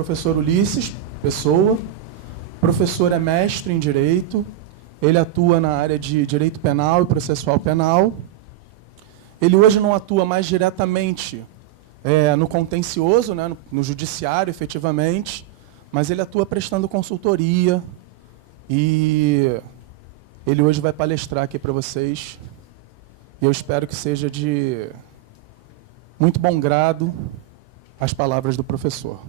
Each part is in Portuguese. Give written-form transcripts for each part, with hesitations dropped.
professor Ulisses Pessoa. O professor é mestre em Direito. Ele atua na área de Direito Penal e Processual Penal. Ele hoje não atua mais diretamente no contencioso, né, no judiciário, efetivamente, mas ele atua prestando consultoria e ele hoje vai palestrar aqui para vocês. E eu espero que seja de muito bom grado as palavras do professor.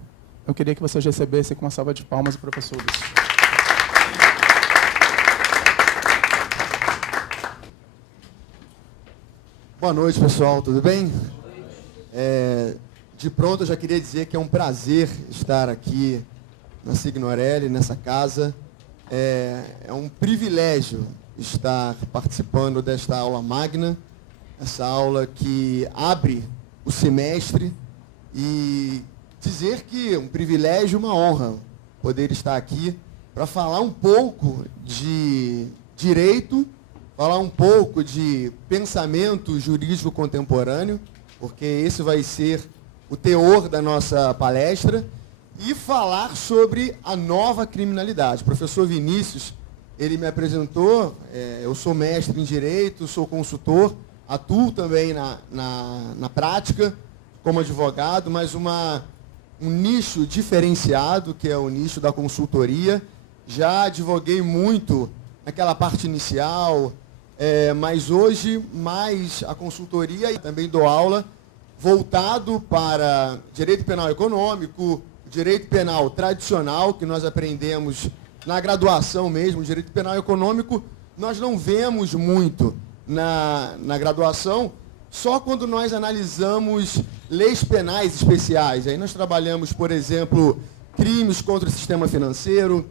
Eu queria que vocês recebessem com uma salva de palmas o professor Ulisses. Boa noite, pessoal. Tudo bem? De pronto, eu já queria dizer que é um prazer estar aqui na Signorelli, nessa casa. É um privilégio estar participando desta aula magna, essa aula que abre o semestre, e dizer que é um privilégio e uma honra poder estar aqui para falar um pouco de direito, falar um pouco de pensamento jurídico contemporâneo, porque esse vai ser o teor da nossa palestra, e falar sobre a nova criminalidade. O professor Vinícius, ele me apresentou, eu sou mestre em Direito, sou consultor, atuo também na prática como advogado, mas um nicho diferenciado, que é o nicho da consultoria. Já advoguei muito naquela parte inicial, mas hoje mais a consultoria, e também dou aula voltado para direito penal econômico, direito penal tradicional, que nós aprendemos na graduação mesmo. Direito penal econômico nós não vemos muito na graduação, só quando nós analisamos leis penais especiais. Aí nós trabalhamos, por exemplo, crimes contra o sistema financeiro,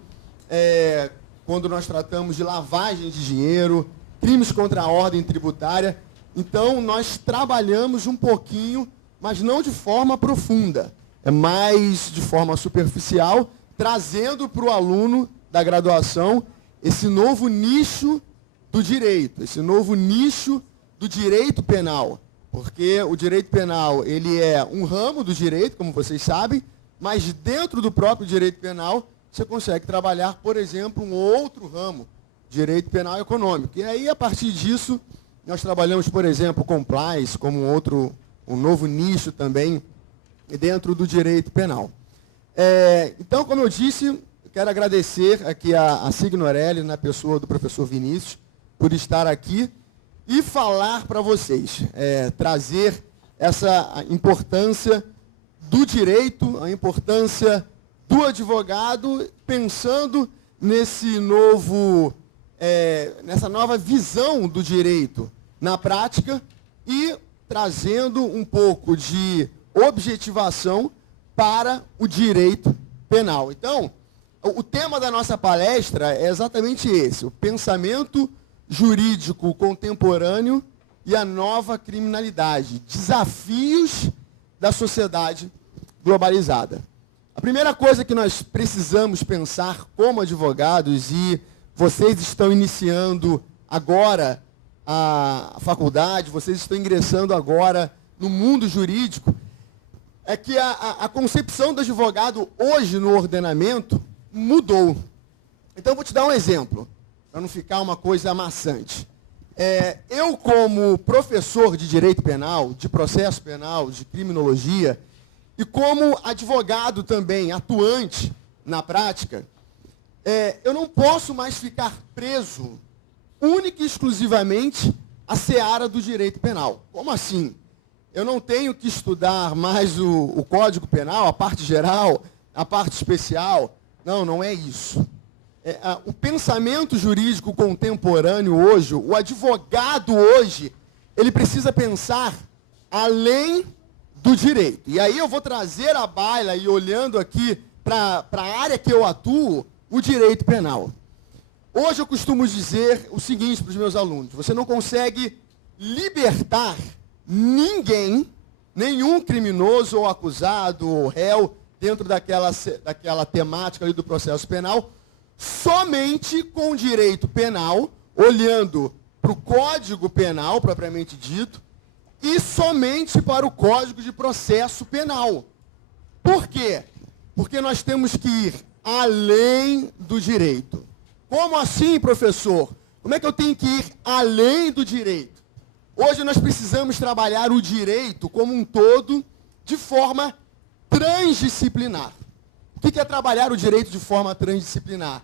quando nós tratamos de lavagem de dinheiro, crimes contra a ordem tributária. Então, nós trabalhamos um pouquinho, mas não de forma profunda, é mais de forma superficial, trazendo para o aluno da graduação esse novo nicho do direito, esse novo nicho do direito penal. Porque o direito penal, ele é um ramo do direito, como vocês sabem, mas dentro do próprio direito penal, você consegue trabalhar, por exemplo, um outro ramo, direito penal econômico. E aí, a partir disso, nós trabalhamos, por exemplo, compliance, como um novo nicho também dentro do direito penal. Então, como eu disse, eu quero agradecer aqui a Signorelli, na pessoa do professor Vinícius, por estar aqui e falar para vocês, trazer essa importância do direito, a importância do advogado, pensando nessa nova visão do direito na prática e trazendo um pouco de objetivação para o direito penal. Então, o tema da nossa palestra é exatamente esse: o pensamento jurídico contemporâneo e a nova criminalidade, desafios da sociedade globalizada. A primeira coisa que nós precisamos pensar como advogados, e vocês estão iniciando agora a faculdade, vocês estão ingressando agora no mundo jurídico, é que a concepção do advogado hoje no ordenamento mudou. Então, eu vou te dar um exemplo, para não ficar uma coisa amassante. Eu, como professor de direito penal, de processo penal, de criminologia, e como advogado também, atuante na prática, eu não posso mais ficar preso única e exclusivamente à seara do direito penal. Como assim? Eu não tenho que estudar mais o Código Penal, a parte geral, a parte especial. Não, não é isso. O pensamento jurídico contemporâneo hoje, o advogado hoje, ele precisa pensar além do direito. E aí eu vou trazer à baila, e olhando aqui para a área que eu atuo, o direito penal. Hoje eu costumo dizer o seguinte para os meus alunos: você não consegue libertar ninguém, nenhum criminoso ou acusado ou réu, dentro daquela temática ali do processo penal, somente com o direito penal, olhando para o Código Penal, propriamente dito, e somente para o Código de Processo Penal. Por quê? Porque nós temos que ir além do direito. Como assim, professor? Como é que eu tenho que ir além do direito? Hoje nós precisamos trabalhar o direito como um todo de forma transdisciplinar. O que é trabalhar o direito de forma transdisciplinar?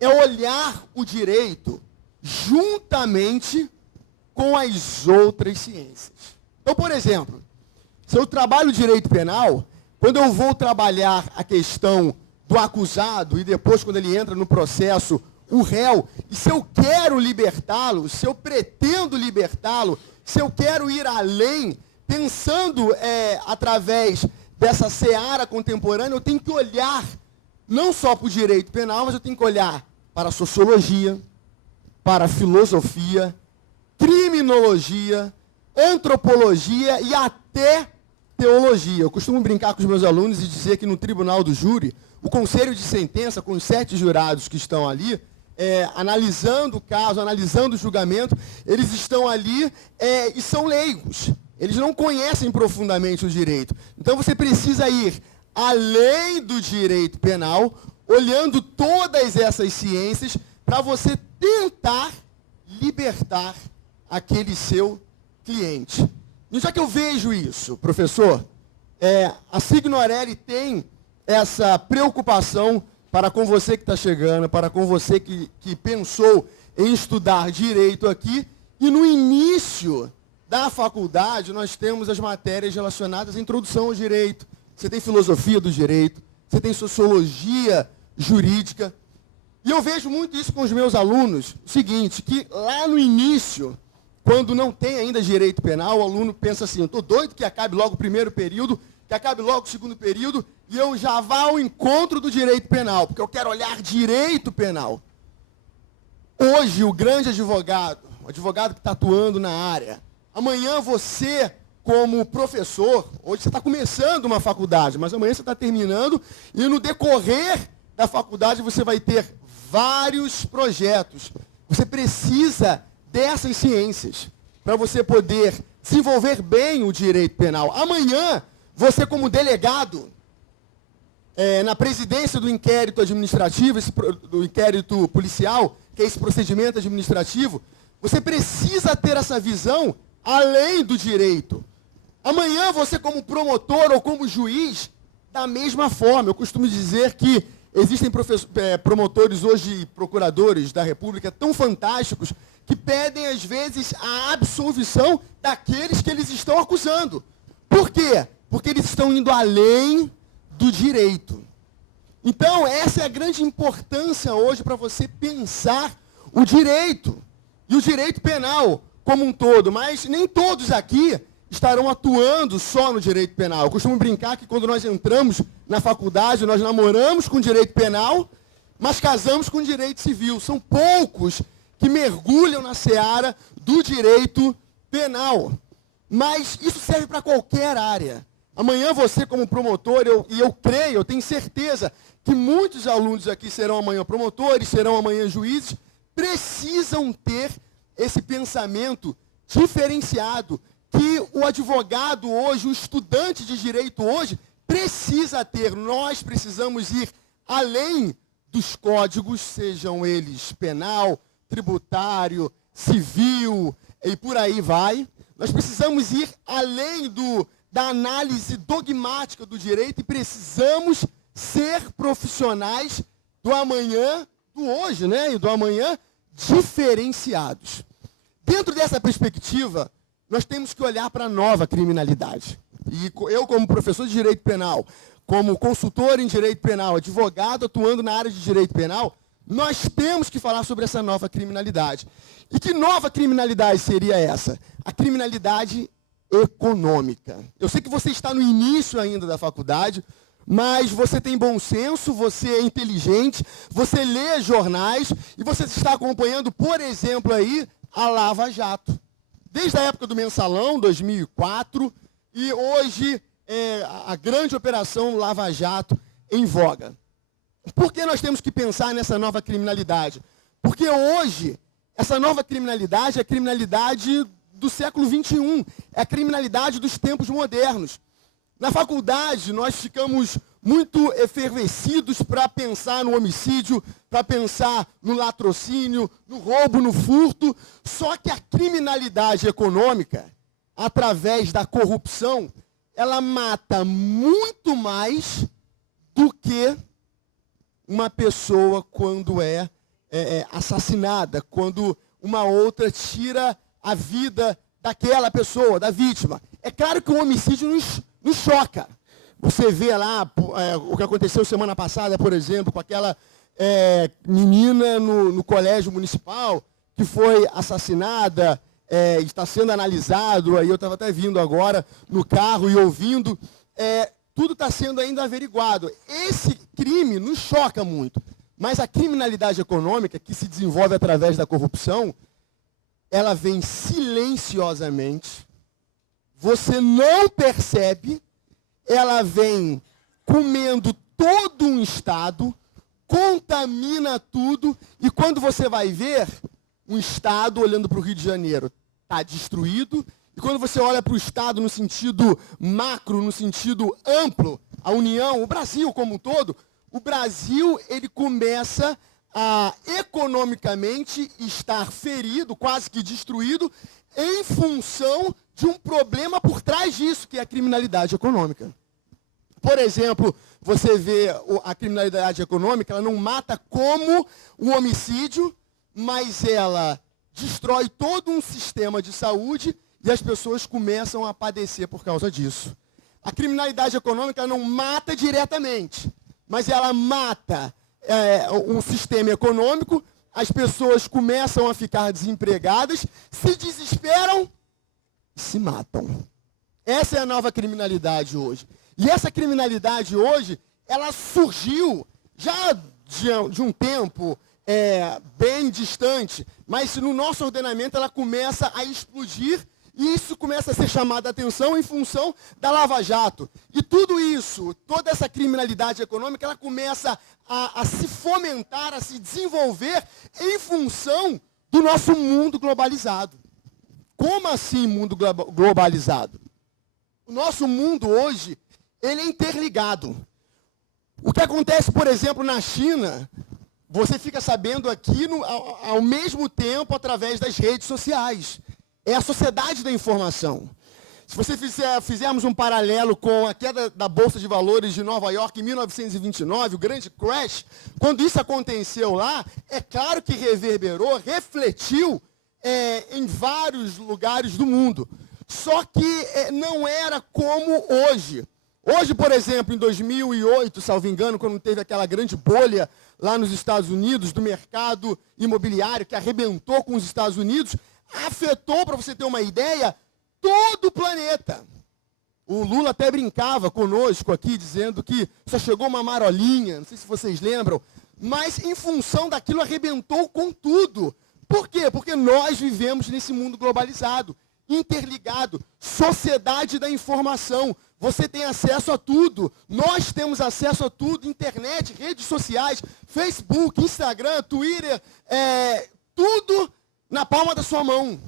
É olhar o direito juntamente com as outras ciências. Então, por exemplo, se eu trabalho o direito penal, quando eu vou trabalhar a questão do acusado e depois, quando ele entra no processo, o réu, e se eu quero libertá-lo, se eu pretendo libertá-lo, se eu quero ir além, pensando através dessa seara contemporânea, eu tenho que olhar não só para o direito penal, mas eu tenho que olhar para a sociologia, para a filosofia, criminologia, antropologia e até teologia. Eu costumo brincar com os meus alunos e dizer que no tribunal do júri, o conselho de sentença, com os 7 jurados que estão ali, analisando o caso, analisando o julgamento, eles estão ali e são leigos. Eles não conhecem profundamente o direito. Então você precisa ir além do direito penal, olhando todas essas ciências, para você tentar libertar aquele seu cliente. E já que eu vejo isso, professor, a Signorelli tem essa preocupação para com você que está chegando, para com você que pensou em estudar direito aqui, e no início da faculdade nós temos as matérias relacionadas à introdução ao direito. Você tem filosofia do direito, você tem sociologia jurídica. E eu vejo muito isso com os meus alunos, o seguinte, que lá no início, quando não tem ainda direito penal, o aluno pensa assim, eu estou doido que acabe logo o primeiro período, que acabe logo o segundo período, e eu já vá ao encontro do direito penal, porque eu quero olhar direito penal. Hoje, o grande advogado, o advogado que está atuando na área, amanhã você, como professor, hoje você está começando uma faculdade, mas amanhã você está terminando, e no decorrer da faculdade você vai ter vários projetos. Você precisa dessas ciências para você poder desenvolver bem o direito penal. Amanhã, você como delegado, na presidência do inquérito administrativo, do inquérito policial, que é esse procedimento administrativo, você precisa ter essa visão além do direito. Amanhã, você como promotor ou como juiz, da mesma forma. Eu costumo dizer que existem promotores hoje, procuradores da República, tão fantásticos, que pedem, às vezes, a absolvição daqueles que eles estão acusando. Por quê? Porque eles estão indo além do direito. Então, essa é a grande importância hoje para você pensar o direito. E o direito penal como um todo. Mas nem todos aqui estarão atuando só no direito penal. Eu costumo brincar que quando nós entramos na faculdade, nós namoramos com direito penal, mas casamos com direito civil. São poucos que mergulham na seara do direito penal. Mas isso serve para qualquer área. Amanhã você, como promotor, eu creio, eu tenho certeza que muitos alunos aqui serão amanhã promotores, serão amanhã juízes, precisam ter esse pensamento diferenciado que o advogado hoje, o estudante de direito hoje, precisa ter. Nós precisamos ir além dos códigos, sejam eles penal, tributário, civil e por aí vai. Nós precisamos ir além da análise dogmática do direito e precisamos ser profissionais do amanhã, do hoje, né? E do amanhã diferenciados. Dentro dessa perspectiva, nós temos que olhar para a nova criminalidade. E eu, como professor de direito penal, como consultor em direito penal, advogado atuando na área de direito penal, nós temos que falar sobre essa nova criminalidade. E que nova criminalidade seria essa? A criminalidade econômica. Eu sei que você está no início ainda da faculdade, mas você tem bom senso, você é inteligente, você lê jornais e você está acompanhando, por exemplo, aí, a Lava Jato. Desde a época do Mensalão, 2004, e hoje a grande operação Lava Jato em voga. Por que nós temos que pensar nessa nova criminalidade? Porque hoje, essa nova criminalidade é a criminalidade do século XXI, é a criminalidade dos tempos modernos. Na faculdade, nós ficamos muito efervescidos para pensar no homicídio, para pensar no latrocínio, no roubo, no furto. Só que a criminalidade econômica, através da corrupção, ela mata muito mais do que uma pessoa quando é assassinada, quando uma outra tira a vida daquela pessoa, da vítima. É claro que o homicídio nos choca. Você vê lá o que aconteceu semana passada, por exemplo, com aquela menina no colégio municipal que foi assassinada, está sendo analisado, aí eu estava até vindo agora no carro e ouvindo, tudo está sendo ainda averiguado. Esse crime nos choca muito, mas a criminalidade econômica, que se desenvolve através da corrupção, ela vem silenciosamente, você não percebe, ela vem comendo todo um estado, contamina tudo, e quando você vai ver, um estado, olhando para o Rio de Janeiro, está destruído, e quando você olha para o estado no sentido macro, no sentido amplo, a União, o Brasil como um todo, o Brasil ele começa a economicamente estar ferido, quase que destruído, em função de um problema por trás disso, que é a criminalidade econômica. Por exemplo, você vê a criminalidade econômica, ela não mata como o homicídio, mas ela destrói todo um sistema de saúde e as pessoas começam a padecer por causa disso. A criminalidade econômica ela não mata diretamente, mas ela mata um sistema econômico, as pessoas começam a ficar desempregadas, se desesperam e se matam. Essa é a nova criminalidade hoje. E essa criminalidade hoje, ela surgiu já de um tempo bem distante, mas no nosso ordenamento ela começa a explodir e isso começa a ser chamado a atenção em função da Lava Jato. E tudo isso, toda essa criminalidade econômica, ela começa a se fomentar, a se desenvolver em função do nosso mundo globalizado. Como assim mundo globalizado? O nosso mundo hoje, ele é interligado. O que acontece, por exemplo, na China, você fica sabendo aqui ao mesmo tempo através das redes sociais. É a sociedade da informação. Se você fizermos um paralelo com a queda da Bolsa de Valores de Nova York em 1929, o grande crash, quando isso aconteceu lá, é claro que reverberou, refletiu em vários lugares do mundo. Só que não era como hoje. Hoje, por exemplo, em 2008, salvo engano, quando teve aquela grande bolha lá nos Estados Unidos, do mercado imobiliário, que arrebentou com os Estados Unidos, afetou, para você ter uma ideia, todo o planeta. O Lula até brincava conosco aqui, dizendo que só chegou uma marolinha, não sei se vocês lembram, mas em função daquilo arrebentou com tudo. Por quê? Porque nós vivemos nesse mundo globalizado, interligado, sociedade da informação. Você tem acesso a tudo, nós temos acesso a tudo, internet, redes sociais, Facebook, Instagram, Twitter, tudo na palma da sua mão.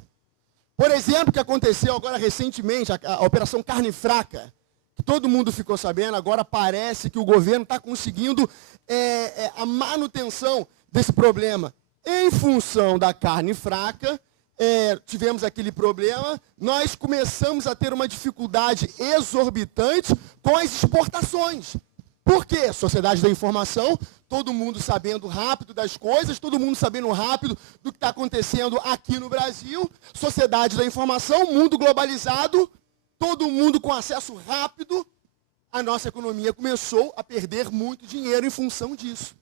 Por exemplo, o que aconteceu agora recentemente, a Operação Carne Fraca, que todo mundo ficou sabendo, agora parece que o governo está conseguindo a manutenção desse problema. Em função da carne fraca, tivemos aquele problema, nós começamos a ter uma dificuldade exorbitante com as exportações. Por quê? Sociedade da informação, todo mundo sabendo rápido das coisas, todo mundo sabendo rápido do que está acontecendo aqui no Brasil, sociedade da informação, mundo globalizado, todo mundo com acesso rápido, a nossa economia começou a perder muito dinheiro em função disso.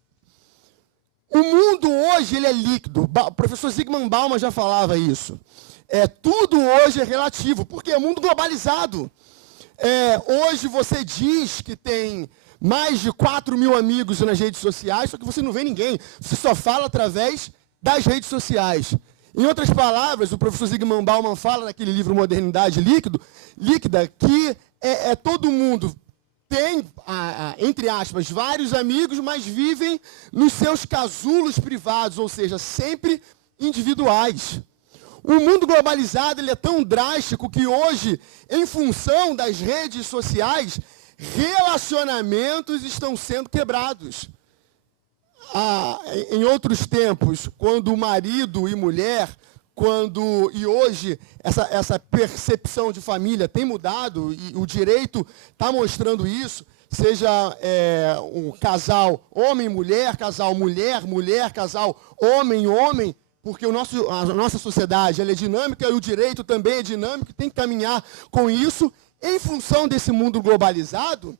O mundo hoje ele é líquido. O professor Zygmunt Bauman já falava isso. Tudo hoje é relativo, porque é mundo globalizado. Hoje você diz que tem mais de 4 mil amigos nas redes sociais, só que você não vê ninguém. Você só fala através das redes sociais. Em outras palavras, o professor Zygmunt Bauman fala naquele livro Modernidade Líquida, que todo mundo tem, entre aspas, vários amigos, mas vivem nos seus casulos privados, ou seja, sempre individuais. O mundo globalizado ele é tão drástico que hoje, em função das redes sociais, relacionamentos estão sendo quebrados. Em outros tempos, quando marido e mulher, e hoje essa percepção de família tem mudado, e o direito está mostrando isso, seja um casal homem-mulher, casal mulher-mulher, casal homem-homem, porque a nossa sociedade ela é dinâmica e o direito também é dinâmico, tem que caminhar com isso. Em função desse mundo globalizado,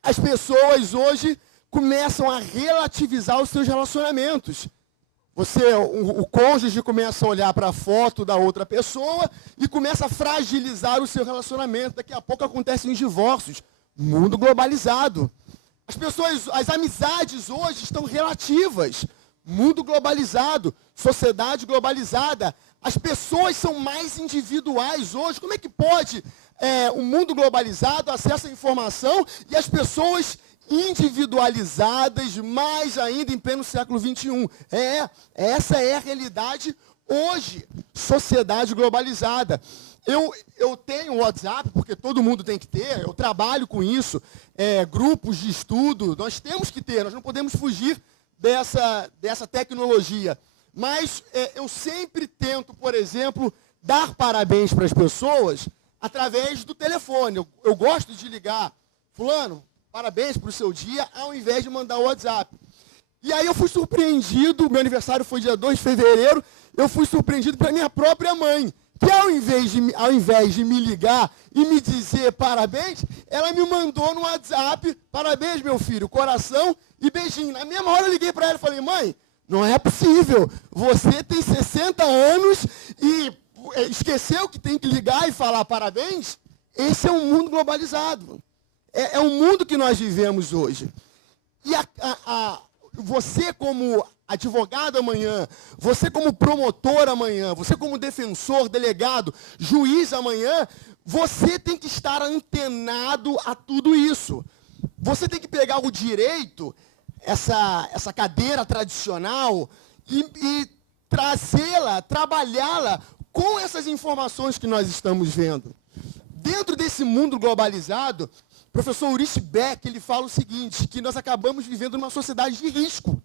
as pessoas hoje começam a relativizar os seus relacionamentos. O cônjuge começa a olhar para a foto da outra pessoa e começa a fragilizar o seu relacionamento. Daqui a pouco acontecem os divórcios. Mundo globalizado. As amizades hoje estão relativas. Mundo globalizado, sociedade globalizada. As pessoas são mais individuais hoje. Como é que pode o mundo globalizado acessa a informação e as pessoas individualizadas, mais ainda em pleno século XXI? Essa é a realidade hoje. Sociedade globalizada. Eu tenho o WhatsApp, porque todo mundo tem que ter, eu trabalho com isso, grupos de estudo, nós temos que ter, nós não podemos fugir dessa tecnologia. Mas eu sempre tento, por exemplo, dar parabéns para as pessoas através do telefone. Eu gosto de ligar, fulano, parabéns para o seu dia, ao invés de mandar o WhatsApp. E aí eu fui surpreendido, meu aniversário foi dia 2 de fevereiro, eu fui surpreendido pela minha própria mãe, que ao invés de me ligar e me dizer parabéns, ela me mandou no WhatsApp, parabéns meu filho, coração e beijinho. Na mesma hora eu liguei para ela e falei, mãe, não é possível, você tem 60 anos e esqueceu que tem que ligar e falar parabéns? Esse é um mundo globalizado. É um mundo que nós vivemos hoje. E você como advogado amanhã, você como promotor amanhã, você como defensor, delegado, juiz amanhã, você tem que estar antenado a tudo isso. Você tem que pegar o direito, essa cadeira tradicional, e trazê-la, trabalhá-la com essas informações que nós estamos vendo. Dentro desse mundo globalizado, o professor Ulrich Beck, ele fala o seguinte, que nós acabamos vivendo numa sociedade de risco.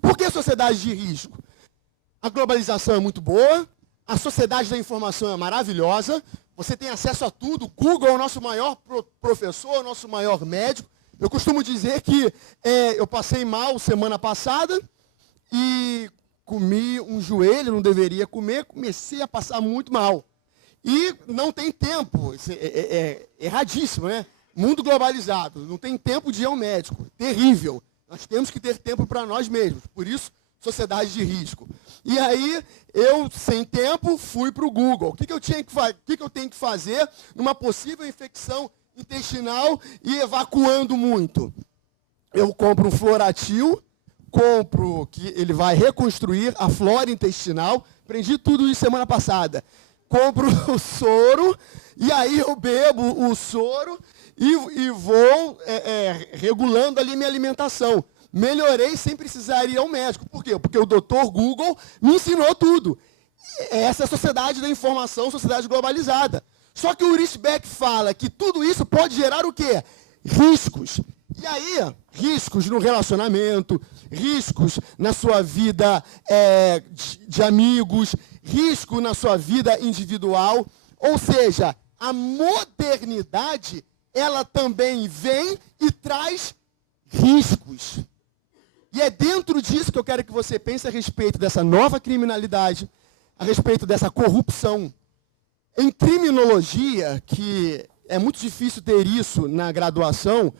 Por que sociedade de risco? A globalização é muito boa, a sociedade da informação é maravilhosa, você tem acesso a tudo, o Google é o nosso maior professor, o nosso maior médico. Eu costumo dizer que eu passei mal semana passada e comi um joelho, não deveria comer, comecei a passar muito mal. E não tem tempo, é erradíssimo, né? Mundo globalizado, não tem tempo de ir ao médico, terrível. Nós temos que ter tempo para nós mesmos, por isso, sociedade de risco. E aí, eu, sem tempo, fui para o Google. O que eu tenho que fazer numa possível infecção intestinal e evacuando muito? Eu compro um Floratil, que ele vai reconstruir a flora intestinal, aprendi tudo isso semana passada. Compro o soro, e aí eu bebo o soro, e vou regulando ali minha alimentação. Melhorei sem precisar ir ao médico. Por quê? Porque o Dr. Google me ensinou tudo. Essa é a sociedade da informação, sociedade globalizada. Só que o Ulrich Beck fala que tudo isso pode gerar o quê? Riscos. E aí, riscos no relacionamento, riscos na sua vida de amigos, risco na sua vida individual. Ou seja, a modernidade, ela também vem e traz riscos. E é dentro disso que eu quero que você pense a respeito dessa nova criminalidade, a respeito dessa corrupção. Em criminologia, que é muito difícil ter isso na graduação,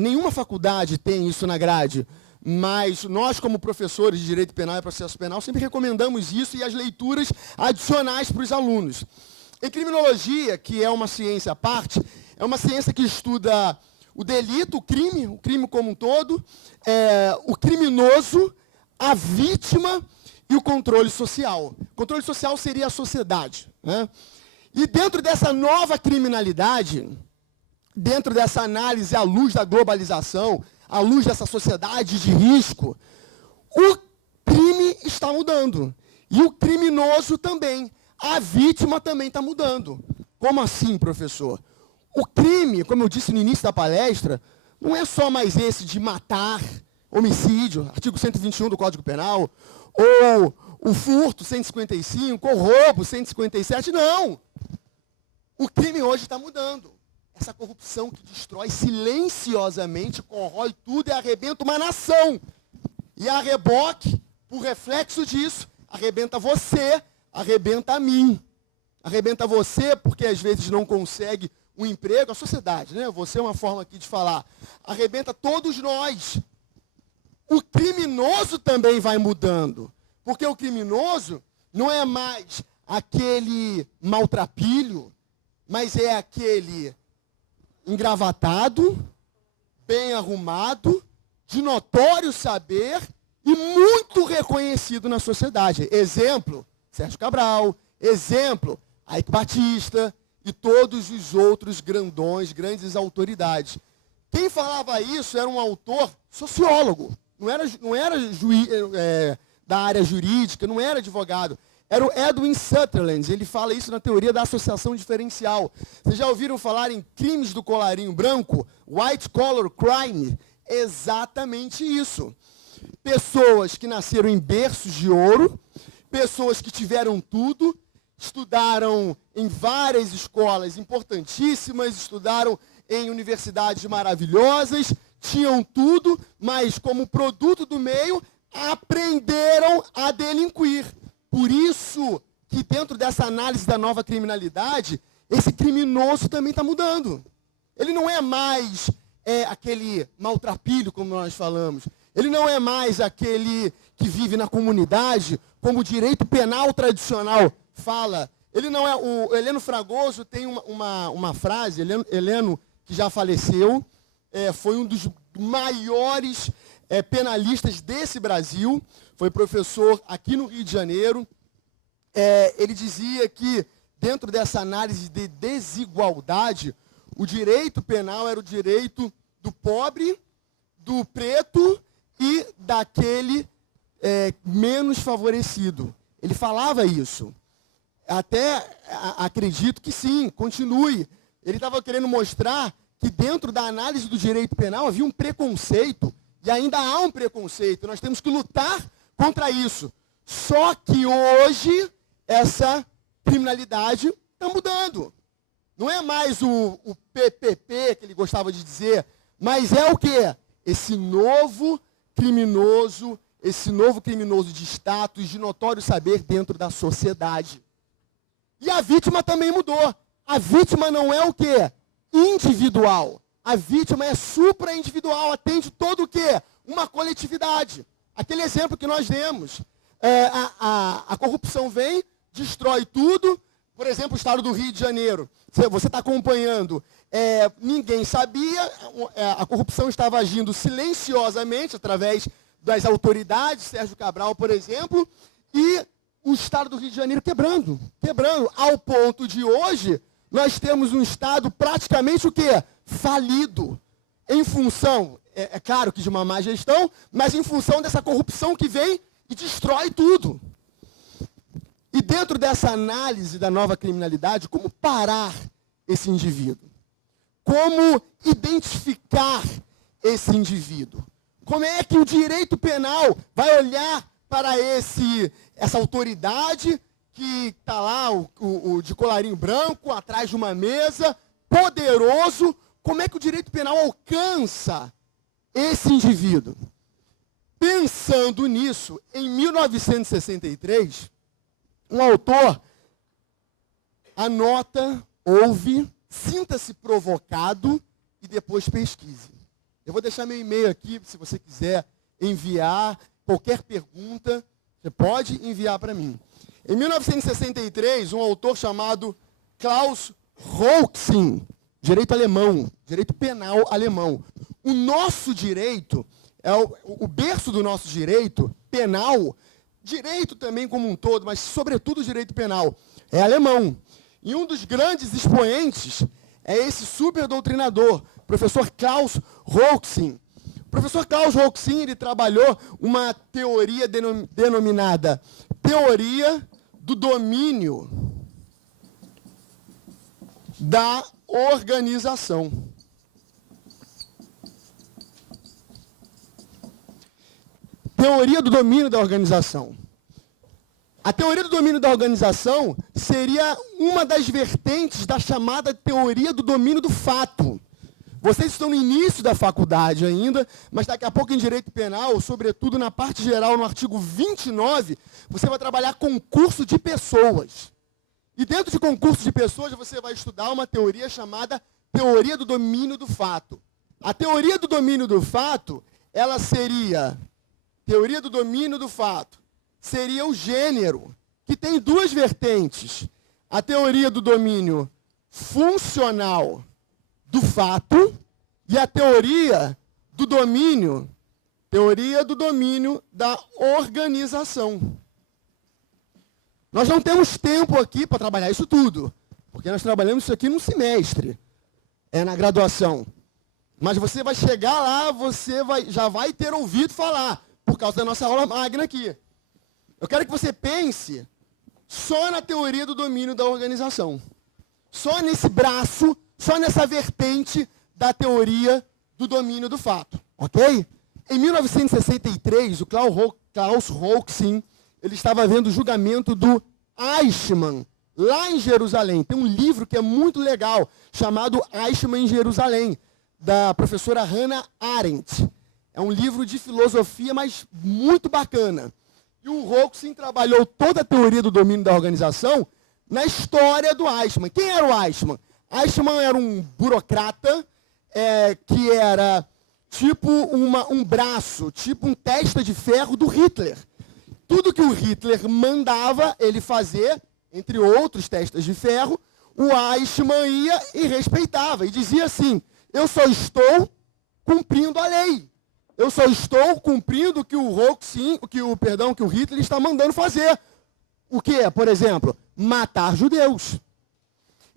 nenhuma faculdade tem isso na grade, mas nós, como professores de Direito Penal e Processo Penal, sempre recomendamos isso e as leituras adicionais para os alunos. Em criminologia, que é uma ciência à parte, é uma ciência que estuda o delito, o crime como um todo, o criminoso, a vítima e o controle social. O controle social seria a sociedade, né? E dentro dessa nova criminalidade, dentro dessa análise à luz da globalização, à luz dessa sociedade de risco, o crime está mudando. E o criminoso também. A vítima também está mudando. Como assim, professor? O crime, como eu disse no início da palestra, não é só mais esse de matar, homicídio, artigo 121 do Código Penal, ou o furto, 155, ou roubo, 157, não. O crime hoje está mudando. Essa corrupção que destrói silenciosamente, corrói tudo e arrebenta uma nação. E a reboque, por reflexo disso, arrebenta você, arrebenta a mim. Arrebenta você porque às vezes não consegue um emprego, a sociedade, né? Você é uma forma aqui de falar. Arrebenta todos nós. O criminoso também vai mudando. Porque o criminoso não é mais aquele maltrapilho, mas é aquele engravatado, bem arrumado, de notório saber e muito reconhecido na sociedade. Exemplo, Sérgio Cabral. Exemplo, Eike Batista e todos os outros grandões, grandes autoridades. Quem falava isso era um autor sociólogo, não era juiz da área jurídica, não era advogado. Era o Edwin Sutherland, ele fala isso na teoria da associação diferencial. Vocês já ouviram falar em crimes do colarinho branco? White collar crime? Exatamente isso. Pessoas que nasceram em berços de ouro, pessoas que tiveram tudo, estudaram em várias escolas importantíssimas, estudaram em universidades maravilhosas, tinham tudo, mas como produto do meio, aprenderam a delinquir. Por isso que dentro dessa análise da nova criminalidade, esse criminoso também está mudando. Ele não é mais aquele maltrapilho, como nós falamos. Ele não é mais aquele que vive na comunidade, como o direito penal tradicional fala. Ele não é. O Heleno Fragoso tem uma frase, Heleno, que já faleceu, foi um dos maiores penalistas desse Brasil, foi professor aqui no Rio de Janeiro. Ele dizia que, dentro dessa análise de desigualdade, o direito penal era o direito do pobre, do preto e daquele menos favorecido. Ele falava isso. Até acredito que sim, continue. Ele estava querendo mostrar que dentro da análise do direito penal havia um preconceito, e ainda há um preconceito. Nós temos que lutar contra isso. Só que hoje essa criminalidade está mudando. Não é mais o PPP que ele gostava de dizer, mas é o quê? Esse novo criminoso de status, de notório saber dentro da sociedade. E a vítima também mudou. A vítima não é o quê? Individual. A vítima é supra-individual, atende todo o quê? Uma coletividade. Aquele exemplo que nós demos. A corrupção vem, destrói tudo. Por exemplo, o estado do Rio de Janeiro. Você está acompanhando. Ninguém sabia, a corrupção estava agindo silenciosamente através das autoridades, Sérgio Cabral, por exemplo, e o estado do Rio de Janeiro quebrando, ao ponto de hoje nós temos um estado praticamente o quê? Falido, em função, é claro que de uma má gestão, mas em função dessa corrupção que vem e destrói tudo. E dentro dessa análise da nova criminalidade, como parar esse indivíduo? Como identificar esse indivíduo? Como é que o direito penal vai olhar para essa autoridade que está lá, o de colarinho branco, atrás de uma mesa, poderoso? Como é que o direito penal alcança esse indivíduo? Pensando nisso, em 1963, um autor anota, ouve, sinta-se provocado e depois pesquise. Eu vou deixar meu e-mail aqui, se você quiser enviar qualquer pergunta, você pode enviar para mim. Em 1963, um autor chamado Klaus Roxin, direito alemão, direito penal alemão. O nosso direito, o berço do nosso direito penal, direito também como um todo, mas sobretudo o direito penal, é alemão. E um dos grandes expoentes é esse super doutrinador, professor Klaus Roxin. O professor Klaus Roxin, ele trabalhou uma teoria denominada teoria do domínio da organização. Teoria do domínio da organização. A teoria do domínio da organização seria uma das vertentes da chamada teoria do domínio do fato. Vocês estão no início da faculdade ainda, mas daqui a pouco em Direito Penal, sobretudo na parte geral, no artigo 29, você vai trabalhar concurso de pessoas. E dentro de concurso de pessoas, você vai estudar uma teoria chamada teoria do domínio do fato. A teoria do domínio do fato, ela seria... Teoria do domínio do fato seria o gênero, que tem duas vertentes. A teoria do domínio funcional do fato e a teoria do domínio da organização. Nós não temos tempo aqui para trabalhar isso tudo, porque nós trabalhamos isso aqui num semestre, na graduação. Mas você vai chegar lá, já vai ter ouvido falar, por causa da nossa aula magna aqui. Eu quero que você pense só na teoria do domínio da organização. Só nesse braço, só nessa vertente da teoria do domínio do fato. Ok? Em 1963, o Klaus Roxin, ele estava vendo o julgamento do Eichmann, lá em Jerusalém. Tem um livro que é muito legal, chamado Eichmann em Jerusalém, da professora Hannah Arendt. É um livro de filosofia, mas muito bacana. E o Roxin trabalhou toda a teoria do domínio da organização na história do Eichmann. Quem era o Eichmann? Eichmann era um burocrata que era tipo um braço, tipo um testa de ferro do Hitler. Tudo que o Hitler mandava ele fazer, entre outros testas de ferro, o Eichmann ia e respeitava. E dizia assim, eu só estou cumprindo a lei. Eu só estou cumprindo o que o Hitler está mandando fazer. O que? Por exemplo, matar judeus.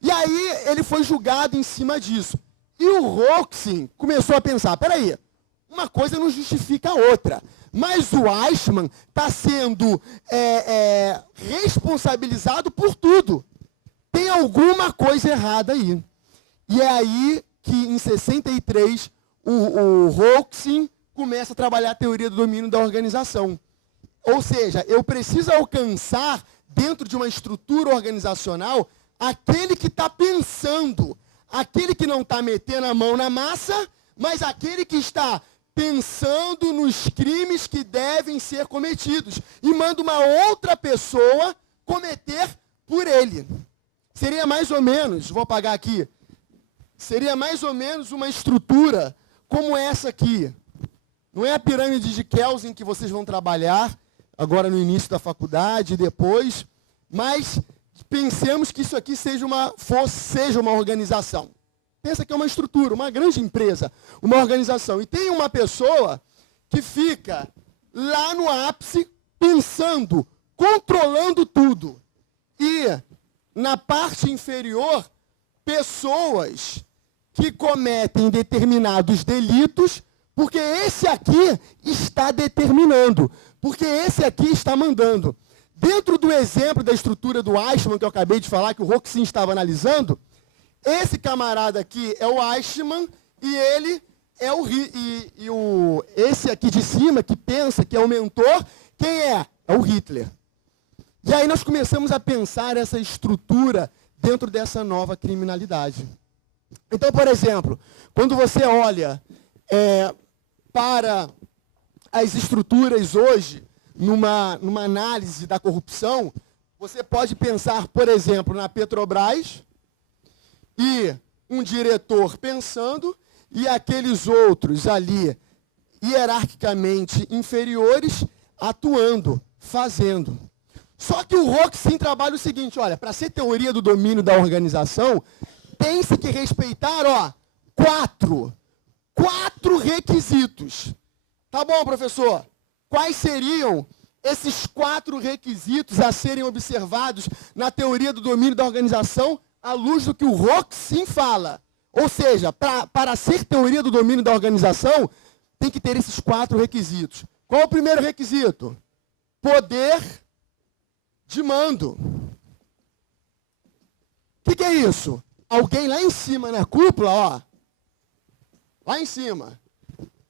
E aí ele foi julgado em cima disso. E o Roxin começou a pensar, peraí, uma coisa não justifica a outra. Mas o Eichmann está sendo responsabilizado por tudo. Tem alguma coisa errada aí. E é aí que, em 63, o Roxin começa a trabalhar a teoria do domínio da organização. Ou seja, eu preciso alcançar, dentro de uma estrutura organizacional, aquele que está pensando, aquele que não está metendo a mão na massa, mas aquele que está pensando nos crimes que devem ser cometidos e manda uma outra pessoa cometer por ele. Seria mais ou menos, vou apagar aqui, seria mais ou menos uma estrutura como essa aqui. Não é a pirâmide de Kelsen que vocês vão trabalhar agora no início da faculdade e depois, mas pensemos que isso aqui seja uma organização. Pensa que é uma estrutura, uma grande empresa, uma organização. E tem uma pessoa que fica lá no ápice pensando, controlando tudo. E na parte inferior, pessoas que cometem determinados delitos, porque esse aqui está determinando, porque esse aqui está mandando. Dentro do exemplo da estrutura do Eichmann, que eu acabei de falar, que o Roxin estava analisando, esse camarada aqui é o Eichmann e ele é esse aqui de cima, que pensa que é o mentor, quem é? É o Hitler. E aí nós começamos a pensar essa estrutura dentro dessa nova criminalidade. Então, por exemplo, quando você olha para as estruturas hoje, numa análise da corrupção, você pode pensar, por exemplo, na Petrobras, e um diretor pensando, e aqueles outros ali, hierarquicamente inferiores, atuando, fazendo. Só que o Roxin trabalha o seguinte, olha, para ser teoria do domínio da organização, tem-se que respeitar, quatro requisitos. Tá bom, professor? Quais seriam esses 4 requisitos a serem observados na teoria do domínio da organização, à luz do que o Roxin fala? Ou seja, para ser teoria do domínio da organização, tem que ter esses 4 requisitos. Qual é o primeiro requisito? Poder de mando. O que é isso? Alguém lá em cima, na cúpula, ó, lá em cima,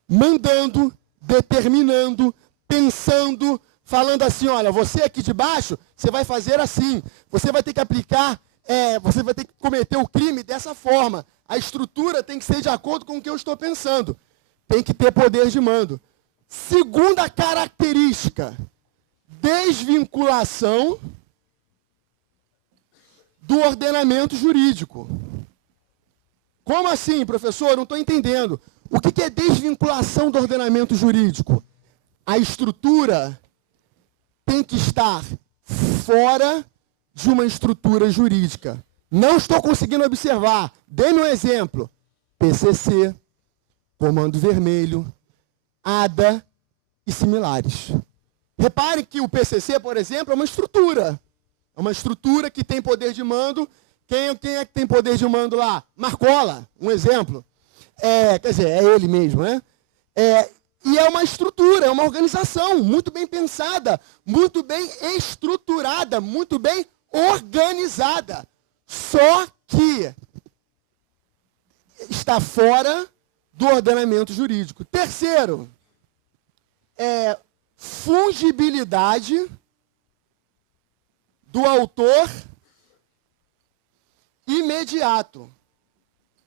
mandando, determinando, pensando, falando assim, olha, você aqui de baixo, você vai fazer assim, você vai ter que aplicar, você vai ter que cometer o crime dessa forma. A estrutura tem que ser de acordo com o que eu estou pensando. Tem que ter poder de mando. Segunda característica, desvinculação do ordenamento jurídico. Como assim, professor? Não estou entendendo. O que é desvinculação do ordenamento jurídico? A estrutura tem que estar fora de uma estrutura jurídica. Não estou conseguindo observar. Dê-me um exemplo. PCC, Comando Vermelho, ADA e similares. Repare que o PCC, por exemplo, é uma estrutura. É uma estrutura que tem poder de mando. Quem é que tem poder de mando lá? Marcola, um exemplo. Quer dizer, é ele mesmo, né? E é uma estrutura, é uma organização muito bem pensada, muito bem estruturada, muito bem organizada. Só que está fora do ordenamento jurídico. Terceiro, fungibilidade do autor imediato.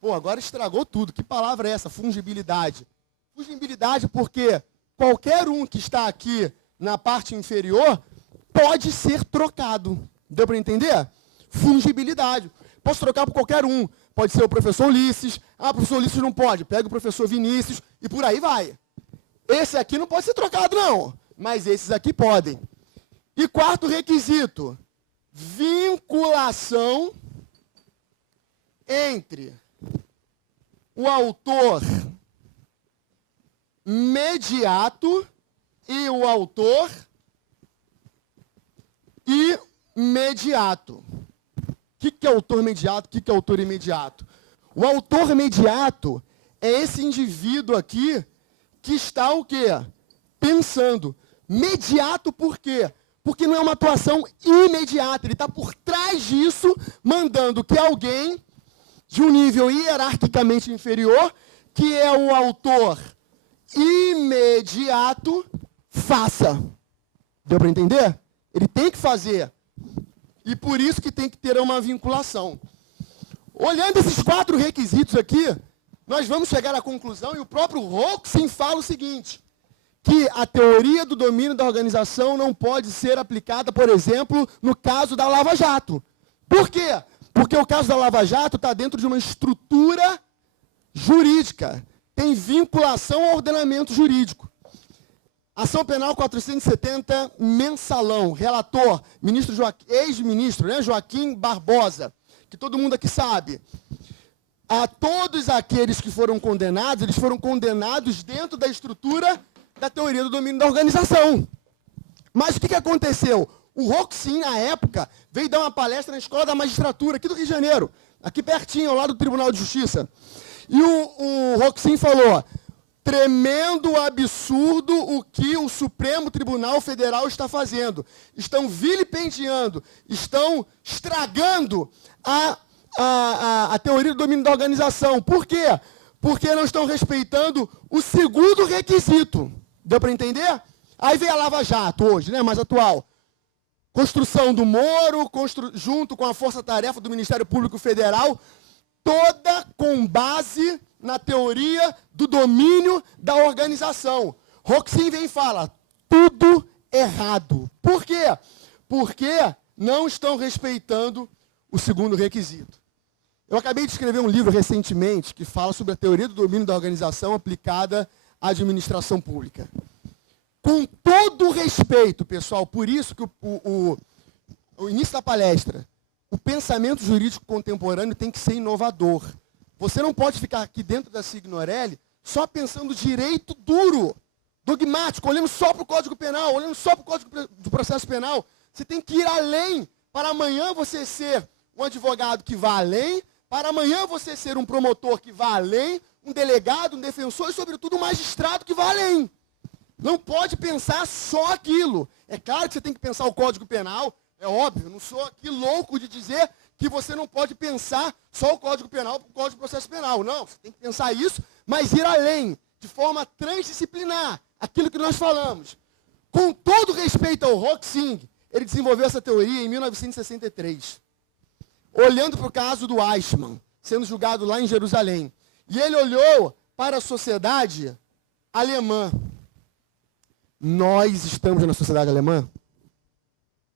Pô, agora estragou tudo. Que palavra é essa? Fungibilidade. Fungibilidade porque qualquer um que está aqui na parte inferior pode ser trocado. Deu para entender? Fungibilidade. Posso trocar por qualquer um. Pode ser o professor Ulisses. Ah, o professor Ulisses não pode. Pega o professor Vinícius e por aí vai. Esse aqui não pode ser trocado, não. Mas esses aqui podem. E quarto requisito, vinculação entre o autor mediato e o autor imediato. O que é autor mediato? O que é autor imediato? O autor mediato é esse indivíduo aqui que está o quê? Pensando. Mediato por quê? Porque não é uma atuação imediata. Ele está por trás disso, mandando que alguém de um nível hierarquicamente inferior, que é o autor imediato, faça. Deu para entender? Ele tem que fazer. E por isso que tem que ter uma vinculação. Olhando esses 4 requisitos aqui, nós vamos chegar à conclusão, e o próprio Roxin fala o seguinte, que a teoria do domínio da organização não pode ser aplicada, por exemplo, no caso da Lava Jato. Por quê? Porque o caso da Lava Jato está dentro de uma estrutura jurídica. Tem vinculação ao ordenamento jurídico. Ação Penal 470, mensalão. Relator, ex-ministro, né, Joaquim Barbosa, que todo mundo aqui sabe. A todos aqueles que foram condenados, eles foram condenados dentro da estrutura da teoria do domínio da organização. Mas o que aconteceu? O Roxin, na época, veio dar uma palestra na Escola da Magistratura, aqui do Rio de Janeiro, aqui pertinho, ao lado do Tribunal de Justiça. E o Roxin falou, tremendo absurdo o que o Supremo Tribunal Federal está fazendo. Estão vilipendiando, estão estragando a teoria do domínio da organização. Por quê? Porque não estão respeitando o segundo requisito. Deu para entender? Aí vem a Lava Jato hoje, né, mais atual. Construção do Moro, junto com a força-tarefa do Ministério Público Federal, toda com base na teoria do domínio da organização. Roxin vem e fala, tudo errado. Por quê? Porque não estão respeitando o segundo requisito. Eu acabei de escrever um livro recentemente que fala sobre a teoria do domínio da organização aplicada à administração pública. Com todo o respeito, pessoal, por isso que o início da palestra, o pensamento jurídico contemporâneo tem que ser inovador. Você não pode ficar aqui dentro da Signorelli só pensando direito duro, dogmático, olhando só para o Código Penal, olhando só para o Código do Processo Penal. Você tem que ir além, para amanhã você ser um advogado que vá além, para amanhã você ser um promotor que vá além, um delegado, um defensor e, sobretudo, um magistrado que vai além. Não pode pensar só aquilo. É claro que você tem que pensar o Código Penal, é óbvio, não sou aqui louco de dizer que você não pode pensar só o Código Penal para o Código de Processo Penal. Não, você tem que pensar isso, mas ir além, de forma transdisciplinar, aquilo que nós falamos. Com todo respeito ao Roxing, ele desenvolveu essa teoria em 1963, olhando para o caso do Eichmann, sendo julgado lá em Jerusalém. E ele olhou para a sociedade alemã. Nós estamos na sociedade alemã?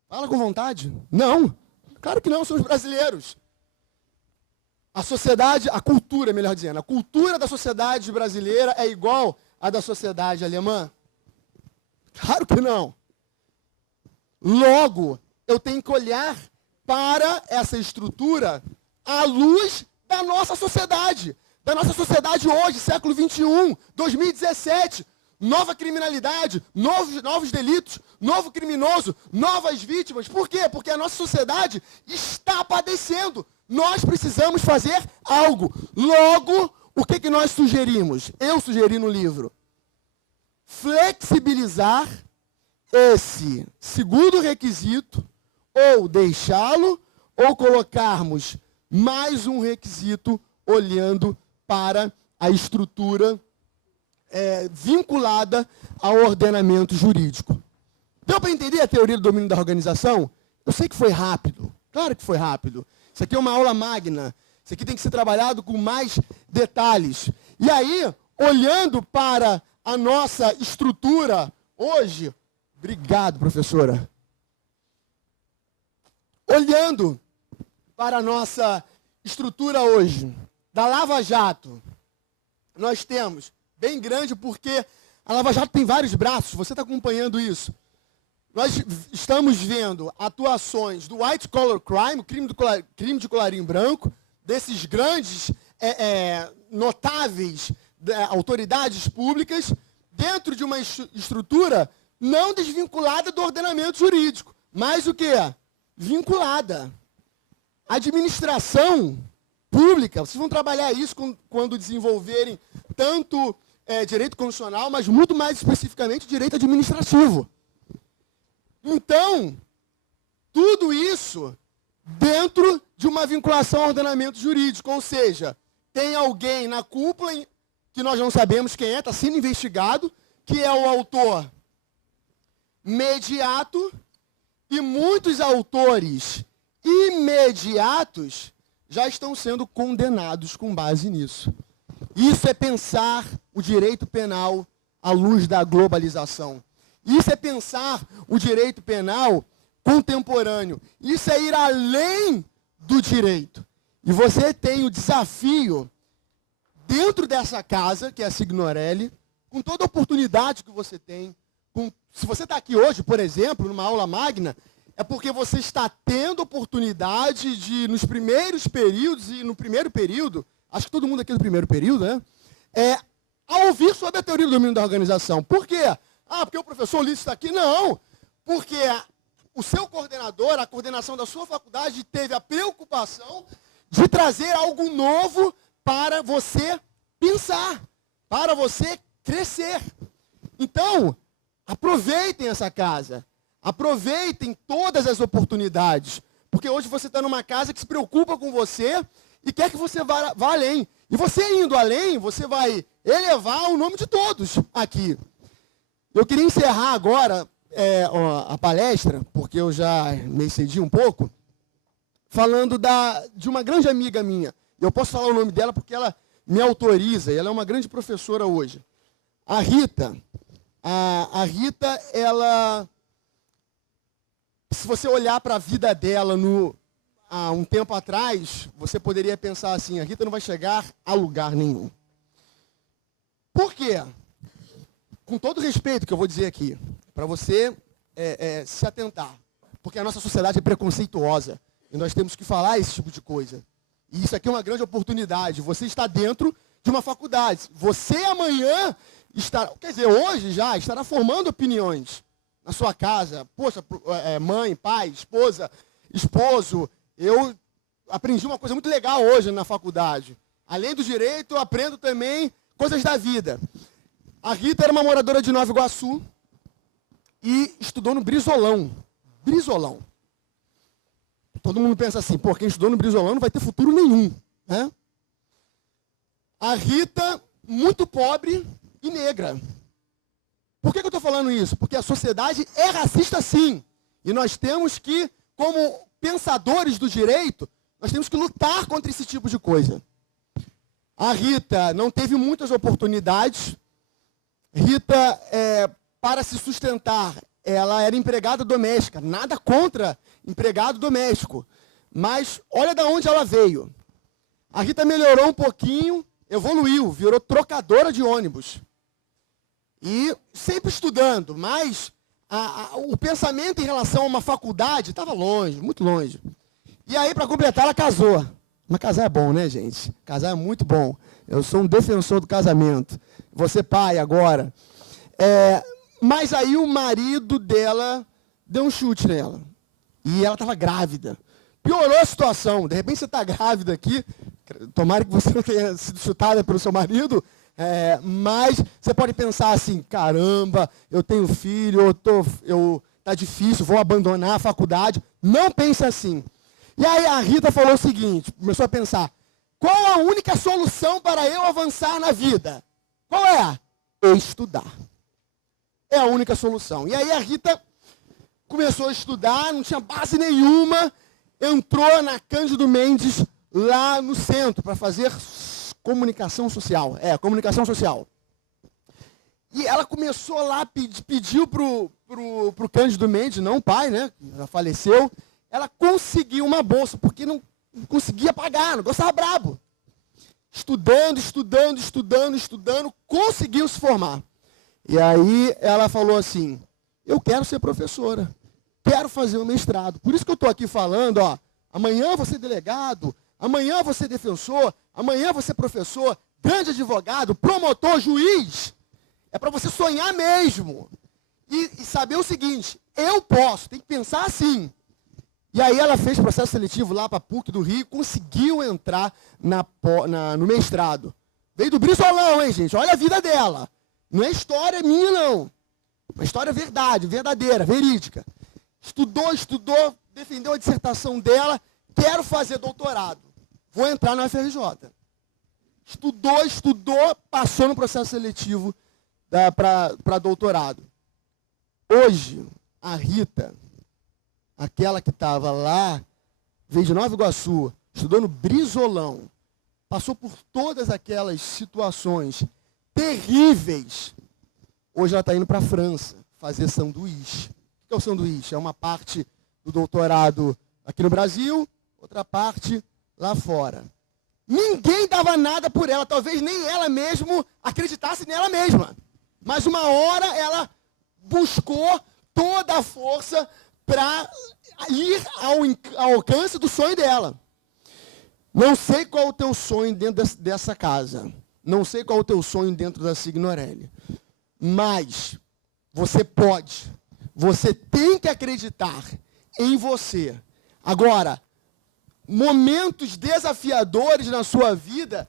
Fala com vontade. Não. Claro que não, somos brasileiros. A sociedade, a cultura, melhor dizendo, a cultura da sociedade brasileira é igual à da sociedade alemã? Claro que não. Logo, eu tenho que olhar para essa estrutura à luz da nossa sociedade hoje, século 21, 2017, nova criminalidade, novos delitos, novo criminoso, novas vítimas. Por quê? Porque a nossa sociedade está padecendo. Nós precisamos fazer algo. Logo, o que nós sugerimos? Eu sugeri no livro. Flexibilizar esse segundo requisito, ou deixá-lo, ou colocarmos mais um requisito olhando para a estrutura vinculada ao ordenamento jurídico. Deu para entender a teoria do domínio da organização? Eu sei que foi rápido, claro que foi rápido. Isso aqui é uma aula magna, isso aqui tem que ser trabalhado com mais detalhes. E aí, olhando para a nossa estrutura hoje, obrigado, professora. Olhando para a nossa estrutura hoje, da Lava Jato, nós temos, bem grande porque a Lava Jato tem vários braços, você está acompanhando isso. Nós estamos vendo atuações do white collar crime, crime de colarinho branco, desses grandes, notáveis autoridades públicas, dentro de uma estrutura não desvinculada do ordenamento jurídico, mas o quê? Vinculada. A administração pública, vocês vão trabalhar isso quando desenvolverem tanto direito constitucional, mas muito mais especificamente direito administrativo. Então, tudo isso dentro de uma vinculação ao ordenamento jurídico, ou seja, tem alguém na cúpula que nós não sabemos quem é, está sendo investigado, que é o autor mediato, e muitos autores imediatos já estão sendo condenados com base nisso. Isso é pensar o direito penal à luz da globalização. Isso é pensar o direito penal contemporâneo. Isso é ir além do direito. E você tem o desafio, dentro dessa casa, que é a Signorelli, com toda a oportunidade que você tem, se você está aqui hoje, por exemplo, numa aula magna, é porque você está tendo oportunidade de, nos primeiros períodos e no primeiro período, acho que todo mundo aqui é do primeiro período, né? A ouvir sobre a teoria do domínio da organização. Por quê? Porque o professor Ulisses está aqui? Não, porque o seu coordenador, a coordenação da sua faculdade, teve a preocupação de trazer algo novo para você pensar, para você crescer. Então, aproveitem essa casa, aproveitem todas as oportunidades, porque hoje você está numa casa que se preocupa com você e quer que você vá além. E você indo além, você vai elevar o nome de todos aqui. Eu queria encerrar agora a palestra, porque eu já me excedi um pouco, falando de uma grande amiga minha. Eu posso falar o nome dela porque ela me autoriza, e ela é uma grande professora hoje. A Rita. A Rita, ela, se você olhar para a vida dela há um tempo atrás, você poderia pensar assim, a Rita não vai chegar a lugar nenhum. Por quê? Com todo respeito que eu vou dizer aqui, para você se atentar, porque a nossa sociedade é preconceituosa, e nós temos que falar esse tipo de coisa. E isso aqui é uma grande oportunidade. Você está dentro de uma faculdade. Você amanhã hoje já estará formando opiniões na sua casa. Poxa, mãe, pai, esposa, esposo. Eu aprendi uma coisa muito legal hoje na faculdade. Além do direito, eu aprendo também coisas da vida. A Rita era uma moradora de Nova Iguaçu e estudou no Brizolão. Brizolão. Todo mundo pensa assim, pô, quem estudou no Brizolão não vai ter futuro nenhum, né? A Rita, muito pobre e negra. Por que eu estou falando isso? Porque a sociedade é racista sim. E nós temos que, como pensadores do direito, nós temos que lutar contra esse tipo de coisa. A Rita não teve muitas oportunidades. Rita, para se sustentar, ela era empregada doméstica. Nada contra empregado doméstico. Mas olha de onde ela veio. A Rita melhorou um pouquinho, evoluiu, virou trocadora de ônibus. E sempre estudando, mas o pensamento em relação a uma faculdade estava longe, muito longe. E aí, para completar, ela casou. Mas casar é bom, né, gente? Casar é muito bom. Eu sou um defensor do casamento. Você pai agora. Mas aí o marido dela deu um chute nela. E ela estava grávida. Piorou a situação. De repente você está grávida aqui. Tomara que você não tenha sido chutada pelo seu marido. Mas você pode pensar assim, caramba, eu tenho filho, tá difícil, vou abandonar a faculdade. Não pense assim. E aí a Rita falou o seguinte, começou a pensar, qual a única solução para eu avançar na vida? Qual é? Estudar. É a única solução. E aí a Rita começou a estudar, não tinha base nenhuma, entrou na Cândido Mendes, lá no centro, para fazer comunicação social. Comunicação social. E ela começou lá, pediu pro Cândido Mendes, não o pai, né? Já faleceu. Ela conseguiu uma bolsa, porque não conseguia pagar, não gostava brabo. Estudando, conseguiu se formar. E aí ela falou assim, eu quero ser professora, quero fazer um mestrado. Por isso que eu estou aqui falando, ó, amanhã eu vou ser delegado, amanhã eu vou ser defensor, amanhã eu vou ser professor, grande advogado, promotor, juiz. É para você sonhar mesmo. E saber o seguinte, eu posso, tem que pensar assim. E aí ela fez processo seletivo lá para a PUC do Rio, conseguiu entrar no mestrado. Veio do Brizolão, hein, gente? Olha a vida dela. Não é história minha, não. Uma história verdadeira, verídica. Estudou, defendeu a dissertação dela, quero fazer doutorado. Vou entrar na UFRJ. Estudou, passou no processo seletivo para doutorado. Hoje, a Rita, aquela que estava lá, veio de Nova Iguaçu, estudou no Brizolão, passou por todas aquelas situações terríveis. Hoje ela está indo para a França fazer sanduíche. O que é o sanduíche? É uma parte do doutorado aqui no Brasil, outra parte lá fora. Ninguém dava nada por ela, talvez nem ela mesma acreditasse nela mesma. Mas uma hora ela buscou toda a força para ir ao alcance do sonho dela. Não sei qual é o teu sonho dentro dessa casa. Não sei qual é o teu sonho dentro da Signorelli. Mas você pode. Você tem que acreditar em você. Agora, momentos desafiadores na sua vida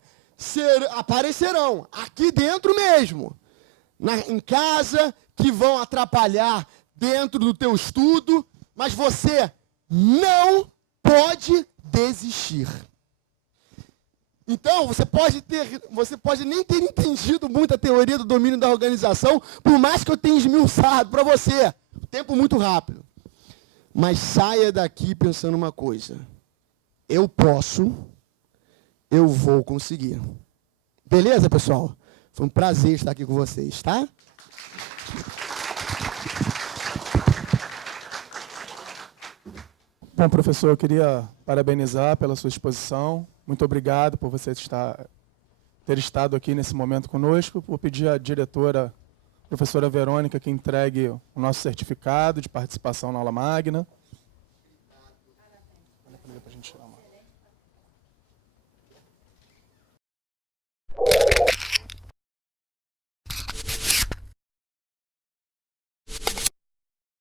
aparecerão. Aqui dentro mesmo. Em casa, que vão atrapalhar dentro do teu estudo, mas você não pode desistir. Então, você pode nem ter entendido muito a teoria do domínio da organização, por mais que eu tenha esmiuçado para você. O tempo muito rápido. Mas saia daqui pensando uma coisa. Eu posso, eu vou conseguir. Beleza, pessoal? Foi um prazer estar aqui com vocês, tá? Bom, professor, eu queria parabenizar pela sua exposição. Muito obrigado por você ter estado aqui nesse momento conosco. Vou pedir à diretora, professora Verônica, que entregue o nosso certificado de participação na aula magna. Olha para ele para a gente tirar uma.